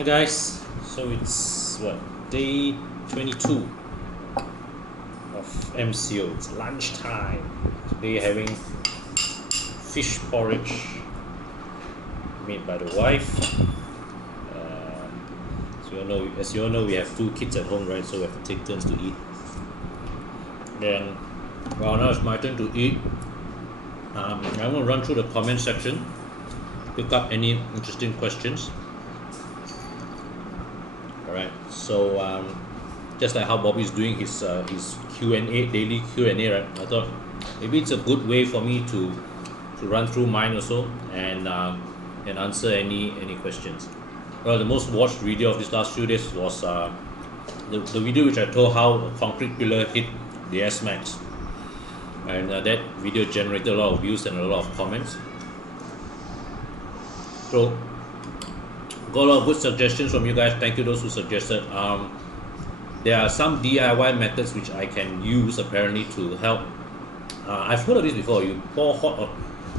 Hi guys, so it's what, day 22 of MCO. It's lunchtime. Today having fish porridge made by the wife. As you all know, we have two kids at home, right? So we have to take turns to eat. Then, well, now it's my turn to eat. I'm going to run through the comment section, pick up any interesting questions. Alright, so just like how Bobby's doing his Q&A, daily Q&A, right? I thought maybe it's a good way for me to run through mine also and answer any questions. Well, the most watched video of these last few days was the video which I told how a concrete pillar hit the S-Max, and that video generated a lot of views and a lot of comments. So got a lot of good suggestions from you guys. Thank you those who suggested. There are some DIY methods which I can use apparently to help. I've heard of this before. You pour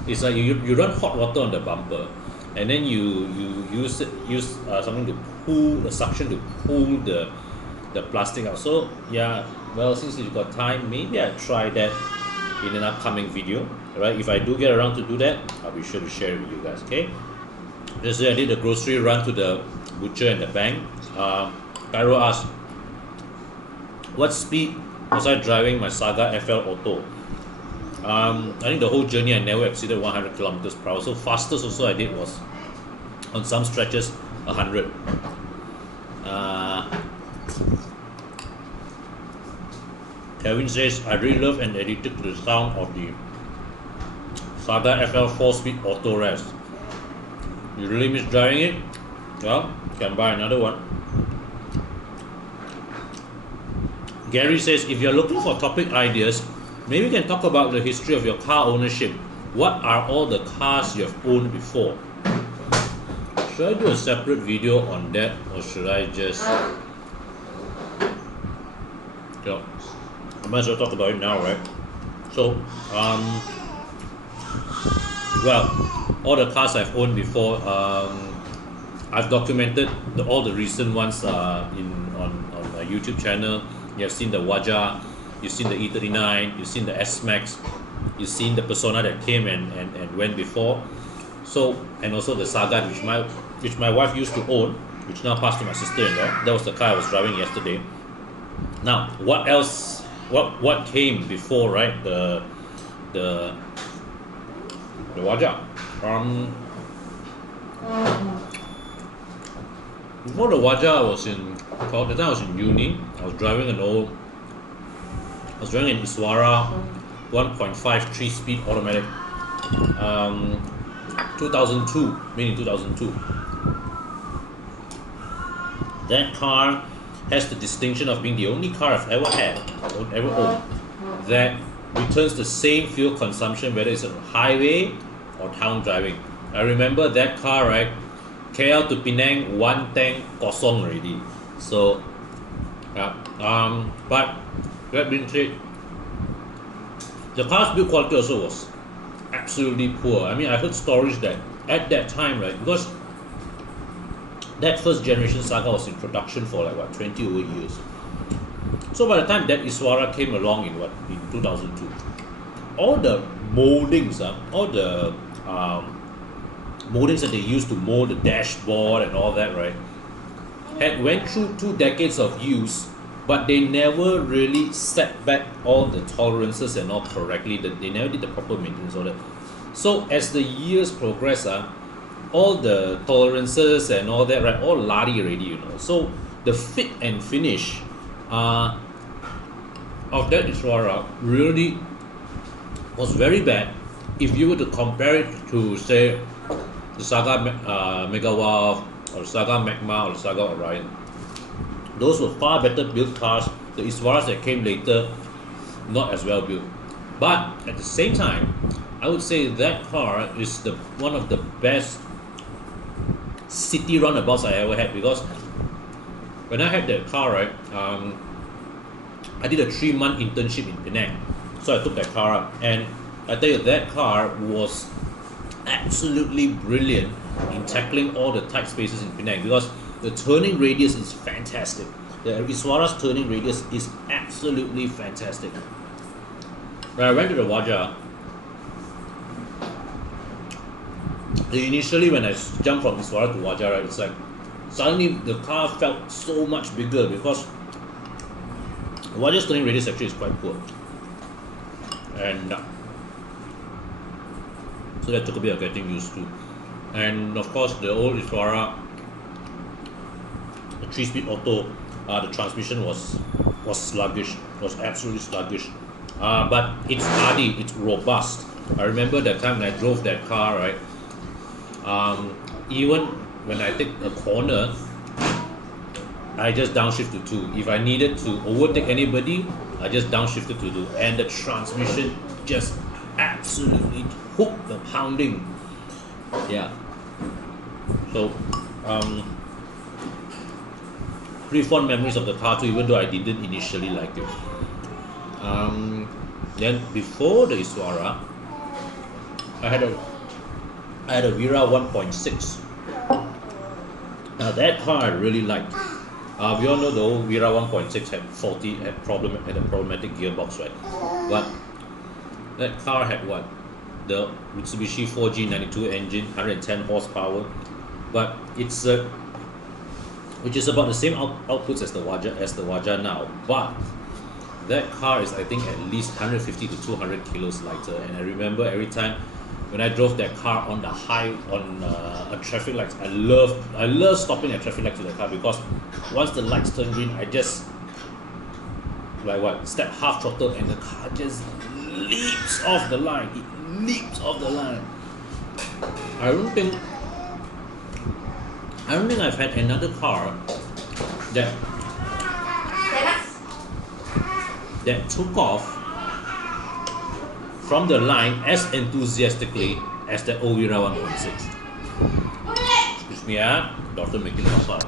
it's like you run hot water on the bumper, and then you use something to pull the suction to pull the plastic out. So yeah, well, since you've got time, maybe I'll try that in an upcoming video. Right? If I do get around to do that, I'll be sure to share it with you guys. Okay. Yesterday I did a grocery run to the butcher and the bank. Cairo asked, what speed was I driving my Saga FL Auto? I think the whole journey I never exceeded 100 kilometers per hour. So fastest also I did was on some stretches 100. Kevin says, I really love and addicted to the sound of the Saga FL 4-speed auto rest. You really miss driving it? Well, you can buy another one. Garry says, if you're looking for topic ideas, maybe we can talk about the history of your car ownership. What are all the cars you have owned before? Should I do a separate video on that, or should I just... So, I might as well talk about it now, right? So, well, all the cars I've owned before, I've documented all the recent ones on my YouTube channel. You have seen the Waja, you've seen the E39, you've seen the S-Max, you've seen the Persona that came and went before. So, and also the Saga, which my wife used to own, which now passed to my sister-in-law. That was the car I was driving yesterday. Now, what else? What came before, right? The Waja. Before the Waja, I was in uni. I was driving an Iswara 1.5 3-speed automatic. 2002, made in 2002. That car has the distinction of being the only car I've ever owned that returns the same fuel consumption whether it's on highway or town driving. I remember that car, right? KL to Penang, one tank kosong already. So, yeah. But that being said, the car's build quality also was absolutely poor. I mean, I heard stories that at that time, right, because that first generation Saga was in production for like what, 20 over years. So by the time that Iswara came along in 2002, all the moldings, all the moldings that they used to mold the dashboard and all that, right, had went through 2 decades of use, but they never really set back all the tolerances and all correctly. They never did the proper maintenance of that. So as the years progress, all the tolerances and all that, right, all lardy already, you know. So the fit and finish of that Iswara really was very bad if you were to compare it to, say, the Saga Megawatt or Saga Magma or Saga Aurizn. Those were far better built cars. The Iswaras that came later, not as well built. But at the same time, I would say that car is one of the best city runabouts I ever had, because when I had that car, right, I did a 3-month internship in Penang. So I took that car up, and I tell you, that car was absolutely brilliant in tackling all the tight spaces in Penang, because The turning radius is fantastic. The Iswara's turning radius is absolutely fantastic. When I went to the Waja, initially when I jumped from Iswara to Waja, right, it's like suddenly the car felt so much bigger because Waja's turning radius actually is quite poor. And so that took a bit of getting used to. And of course the old Iswara, the 3-speed auto, the transmission was sluggish, was absolutely sluggish. But it's hardy, it's robust. I remember that time when I drove that car, right? Even when I take a corner, I just downshift to 2. If I needed to overtake anybody, I just downshifted to 2. And the transmission just absolutely took the pounding. Yeah. So, pretty fond memories of the car too, even though I didn't initially like it. Then before the Iswara, I had a Wira 1.6. Now that car I really liked. We all know the old Wira 1.6 had a problematic gearbox, right? But that car had what? The Mitsubishi 4G92 engine, 110 horsepower, but it's which is about the same outputs as the Waja now. But that car is, I think, at least 150 to 200 kilos lighter. And I remember every time when I drove that car on the a traffic lights, I love stopping at traffic lights with the car, because once the lights turn green, I just step half throttle and the car just leaps off the line. It leaps off the line. I don't think I've had another car that took off from the line as enthusiastically as that old Wira 1.6. Excuse me, daughter making a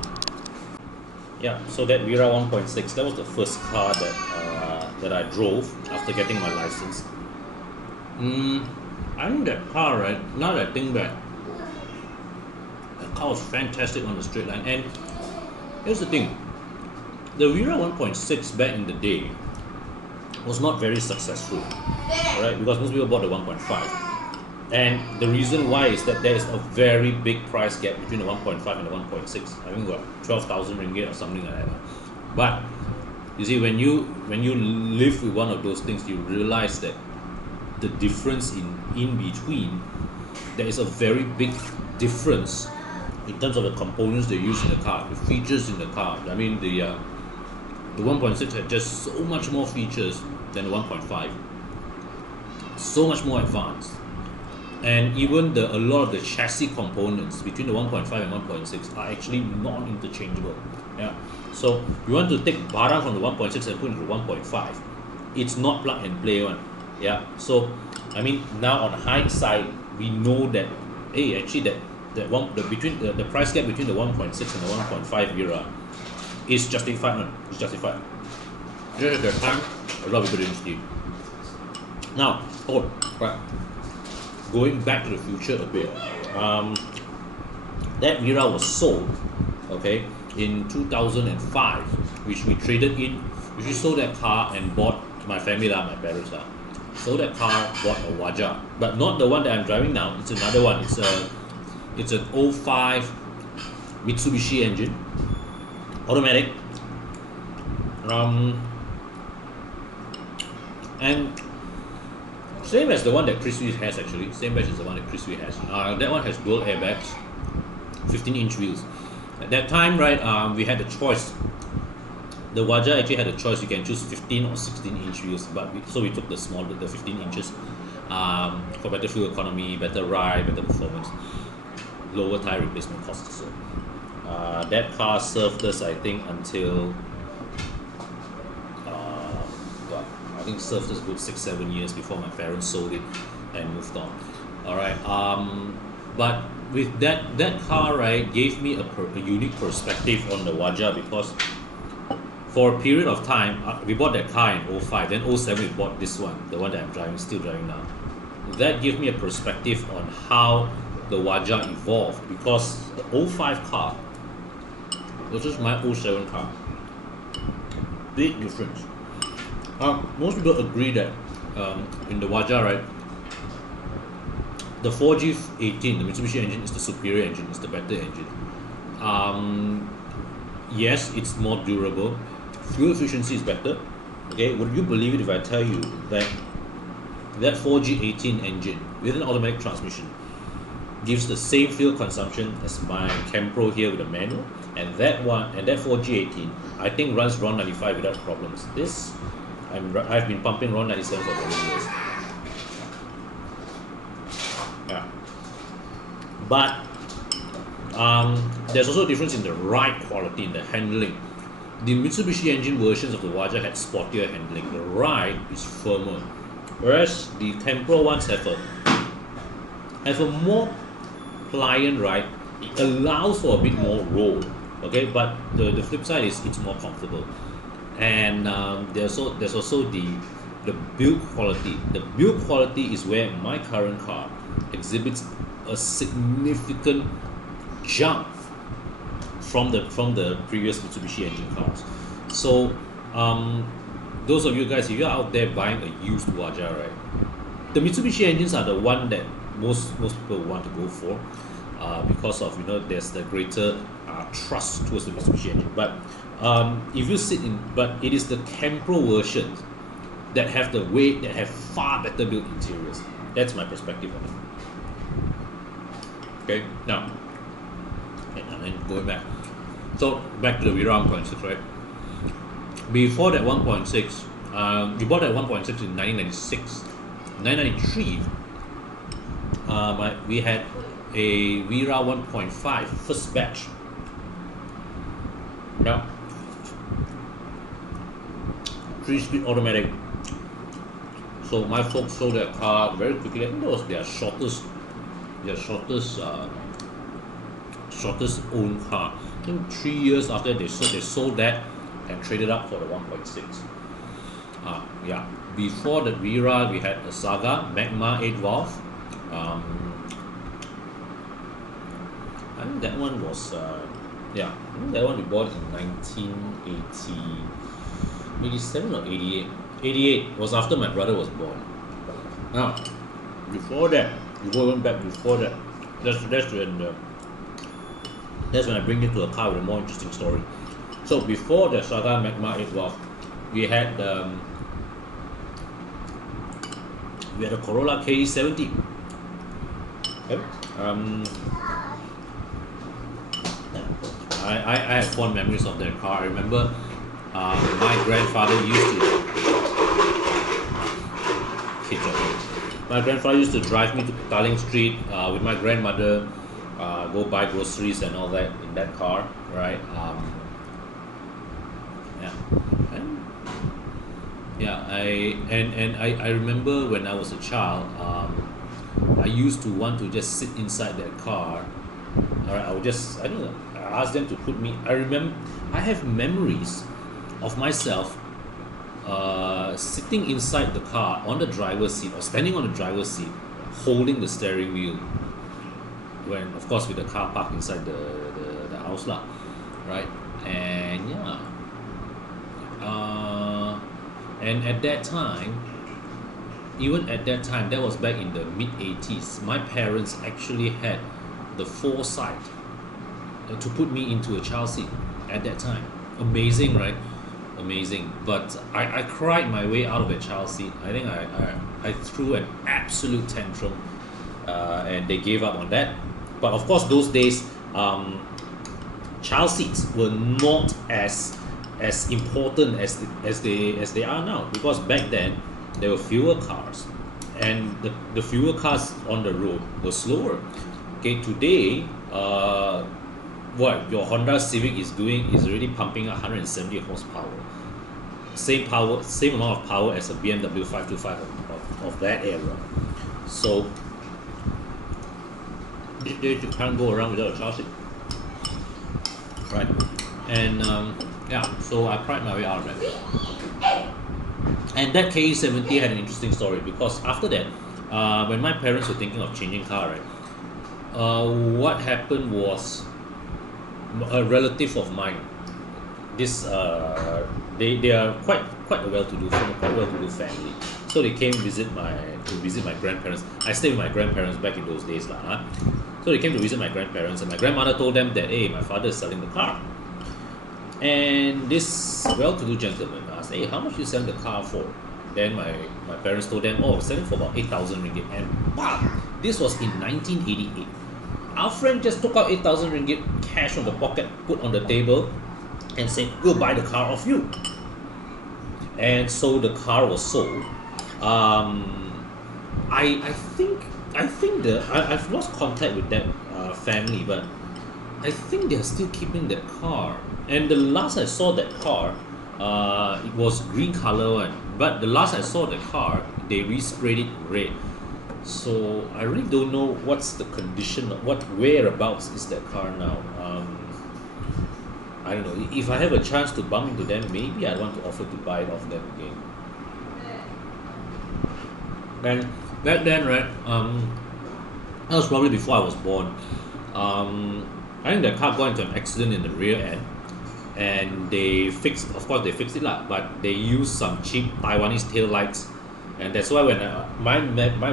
Yeah, so that Wira 1.6, that was the first car that I drove after getting my license. I think that car, right, now that I think back, that car was fantastic on the straight line. And here's the thing, the Wira 1.6 back in the day was not very successful, right? Because most people bought the 1.5. And the reason why is that there is a very big price gap between the 1.5 and the 1.6. I think what, 12,000 ringgit or something like that. But you see, when you live with one of those things, you realize that the difference in between, there is a very big difference in terms of the components they use in the car, the features in the car. I mean, the 1.6 had just so much more features than the 1.5, so much more advanced. And even a lot of the chassis components between the 1.5 and 1.6 are actually non-interchangeable. Yeah. So you want to take barang from the 1.6 and put into the 1.5, it's not plug and play one. Yeah. So I mean, now on hindsight, we know that actually the price gap between the 1.6 and the 1.5 Wira is justified. It's justified. Just at that time, a lot of people didn't see. Now, going back to the future a bit, that Wira was sold, okay, in 2005, which we traded in, which we sold that car and bought, my family, my parents, sold that car, bought a Waja, but not the one that I'm driving now. It's another one. It's an 05 Mitsubishi engine, automatic, and same as the one that Chris Wee has, actually. Same batch as the one that Chris Wee has. That one has dual airbags, 15-inch wheels. At that time, right, we had the choice. The Waja actually had a choice. You can choose 15 or 16-inch wheels, but so we took the 15 inches, for better fuel economy, better ride, better performance, lower tire replacement costs. So that car served us, I think, until I think served us a good 6-7 years before my parents sold it and moved on. All right. But with that car, right, gave me a unique perspective on the Waja, because for a period of time, we bought that car in 05, then 07 we bought this one, the one that I'm driving, still driving now. That gave me a perspective on how the Waja evolved, because the 05 car versus my 07 car. Big difference. Most people agree that in the Waja, right, the 4G18, the Mitsubishi engine is the superior engine, it's the better engine. Yes, it's more durable. Fuel efficiency is better. Okay, would you believe it if I tell you that that 4G18 engine with an automatic transmission gives the same fuel consumption as my Campro here with a manual, and that 4G18 I think runs RON 95 without problems. I've been pumping RON 97 for many years. Yeah, but there's also a difference in the ride quality, in the handling. The Mitsubishi engine versions of the Waja had sportier handling. The ride is firmer, whereas the Campro ones have a more pliant ride. It allows for a bit more roll, okay, but the flip side is it's more comfortable. And there's also the build quality. The build quality is where my current car exhibits a significant jump from the previous Mitsubishi engine cars. So those of you guys, if you're out there buying a used Waja, right, the Mitsubishi engines are the one that most people want to go for, because of, you know, there's the greater trust towards the Mitsubishi engine. But if you but it is the Campro versions that have far better built interiors. That's my perspective on it. Okay, now and then going back. So back to the Wira 1.6, right? Before that 1.6, we bought that 1.6 in 1996. 1993, we had a Wira 1.5 first batch. Now, 3-speed automatic. So my folks sold their car very quickly. I think that was their shortest owned car. I think 3 years after they sold that and traded up for the 1.6. Yeah. Before the Wira, we had a Saga Magma 8 valve. I think that one was I think that one we bought in 1987 or 88. 88 was after my brother was born. Now, before that, going back before that, that's when I bring you to a car with a more interesting story. So before the Saga Magma 8 valve, we had a Corolla K70. Okay. I have fond memories of that car. I remember my grandfather used to drive me to Petaling Street with my grandmother, go buy groceries and all that in that car, right? I remember when I was a child, I used to want to just sit inside that car. All right, I ask them to put me. I have memories of myself sitting inside the car on the driver's seat or standing on the driver's seat, holding the steering wheel. When, of course, with the car parked inside the house lah, right? And yeah, and at that time, that was back in the mid-80s. My parents actually had the foresight to put me into a child seat at that time. Amazing, right? Amazing. But I cried my way out of a child seat. I think I threw an absolute tantrum, and they gave up on that. But of course, those days, child seats were not as important as they are now, because back then there were fewer cars, and the fewer cars on the road were slower. Okay, today, what your Honda Civic is doing is already pumping 170 horsepower. Same amount of power as a BMW 525 of that era. So these days you can't go around without a child seat, right? And so I cried my way out of that. And that K70 had an interesting story, because after that, when my parents were thinking of changing car, right, what happened was a relative of mine. This they are quite a well-to-do from quite well-to-do family. So they came visit my grandparents. I stayed with my grandparents back in those days lah. Huh? So they came to visit my grandparents, and my grandmother told them that, hey, my father is selling the car. And this well-to-do gentleman asked, hey, how much you selling the car for? Then my parents told them, oh, selling for about 8,000 ringgit. And bam, this was in 1988. Our friend just took out 8,000 ringgit cash from the pocket, put on the table, and said, we'll buy the car off you. And so the car was sold. I've lost contact with that family, but I think they're still keeping that car. And the last I saw that car, it was green color one. But the last I saw the car, they resprayed it red. So I really don't know what's the condition, what whereabouts is that car now. I don't know. If I have a chance to bump into them, maybe I want to offer to buy it off them again. Then back then, right? That was probably before I was born. I think the car got into an accident in the rear end, and they fixed it lah. But they used some cheap Taiwanese tail lights, and that's why when my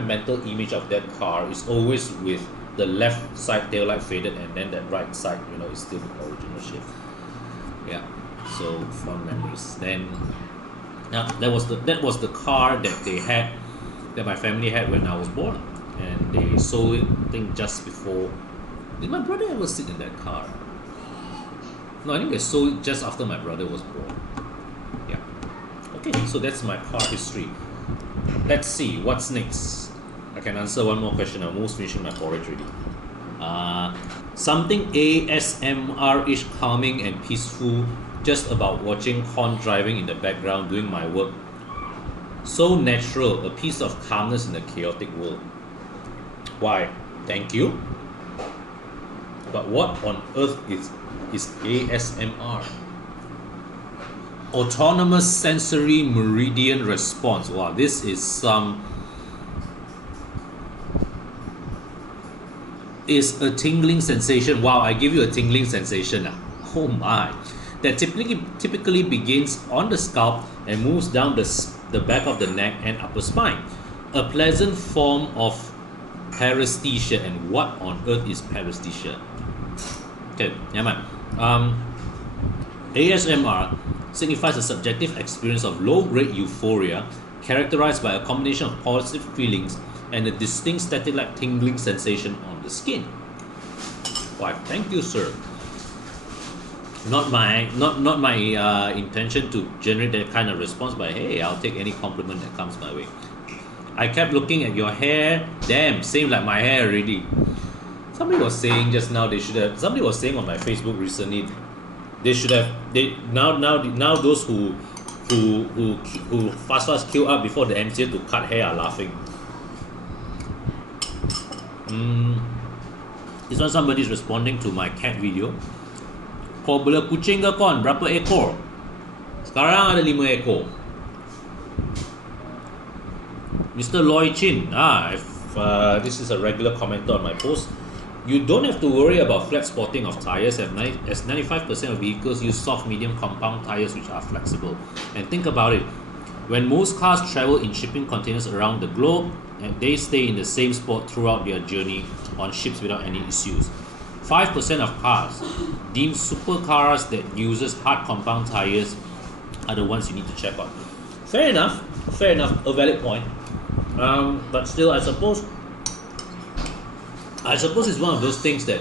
mental image of that car is always with the left side tail light faded, and then that right side, is still the original shape. Yeah, so fond memories. Then, yeah, that was the car that my family had when I was born, and they sold it, I think, just before. Did my brother ever sit in that car? No, I think they sold it just after my brother was born. Yeah. Okay, so that's my car history. Let's see what's next. I can answer one more question. I'm almost finishing my porridge already. Something ASMR-ish calming and peaceful, just about watching Con driving in the background doing my work. So natural, a piece of calmness in a chaotic world. Why? Thank you. But what on earth is ASMR? Autonomous sensory meridian response. Wow, this is is a tingling sensation. Wow, I give you a tingling sensation. Oh my. That typically begins on the scalp and moves down the back of the neck and upper spine. A pleasant form of paresthesia. And what on earth is paresthesia? Okay, yeah, ASMR signifies a subjective experience of low-grade euphoria characterized by a combination of positive feelings and a distinct static-like tingling sensation on the skin. Why, thank you, sir. Not my intention to generate that kind of response, but hey, I'll take any compliment that comes my way. I kept looking at your hair. Damn, same like my hair already. Somebody was saying just now somebody was saying on my Facebook recently, now those who fast queue up before the MCA to cut hair are laughing. This one somebody's responding to my cat video. Kau bela kucing ke kon? Berapa ekor? Sekarang ada 5 ekor. Mr. Loy Chin, this is a regular commenter on my post. You don't have to worry about flat spotting of tires as 95% of vehicles use soft medium compound tires which are flexible. And think about it, when most cars travel in shipping containers around the globe, and they stay in the same spot throughout their journey on ships without any issues. 5% of cars deemed supercars that uses hard compound tires are the ones you need to check on. Fair enough, a valid point. But still, I suppose it's one of those things that,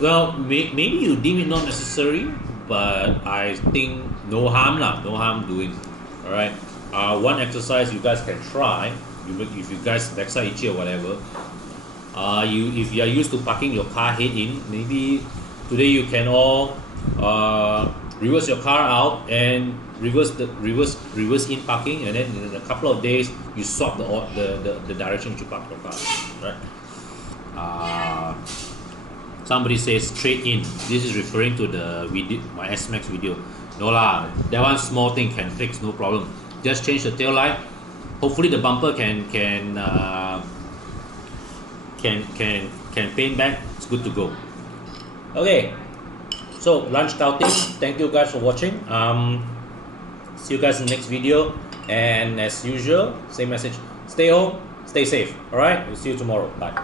well, maybe you deem it not necessary, but I think no harm doing. All right. One exercise you guys can try, if you guys backside itchy or whatever. If you are used to parking your car head in, maybe today you can all reverse your car out and reverse in parking, and then in a couple of days you swap the direction you park your car, right? Somebody says straight in. This is referring to the video, my S-Max video. No lah, that one small thing can fix, no problem. Just change the tail light. Hopefully the bumper can paint back. It's good to go. Okay, So lunch scouting, thank you guys for watching. See you guys in the next video, and as usual, same message: stay home, stay safe. All right, we'll see you tomorrow. Bye.